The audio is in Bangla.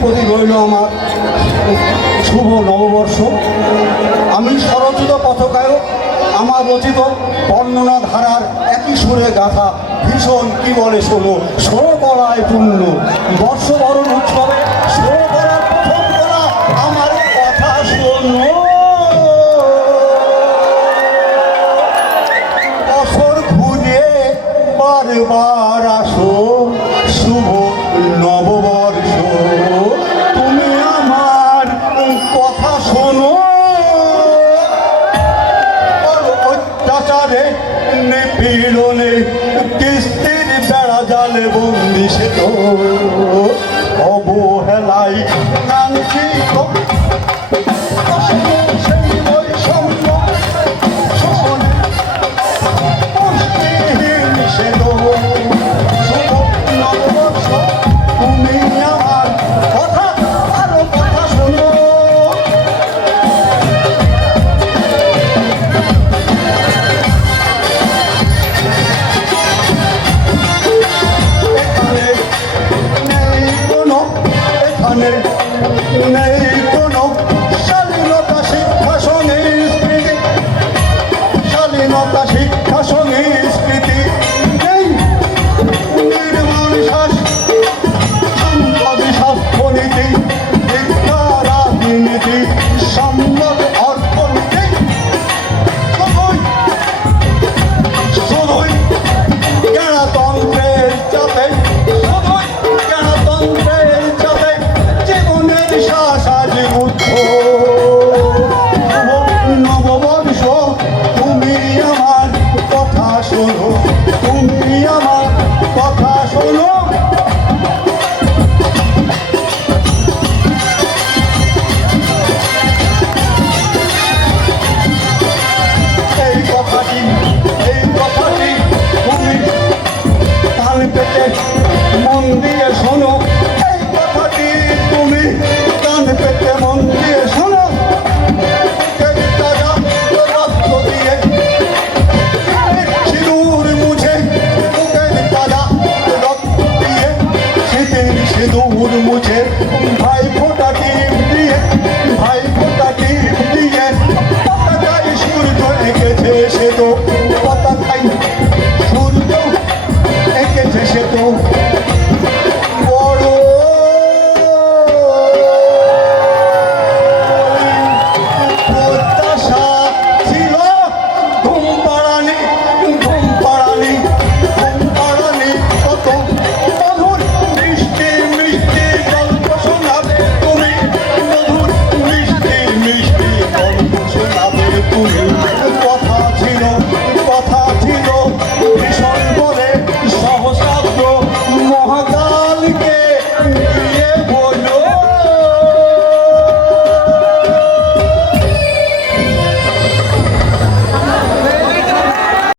প্রতি রইল আমার। শুভ নববর্ষ। আমি সরচিত পথকায় আমার রচিত বর্ণনা ধারার একই সুরে গাথা। ভীষণ, কি বলে শোনো? সরকলায় পূর্ণ। বর্ষবরণ উৎসবে সরকলার প্রথম বারবার আসো। শোনো অত্যাচারে নিপীড়নে কিস্তির বেড়া জালে বন্দি সে তো। অবহেলায় কাঙ্ক্ষিত শিক্ষা Pepe,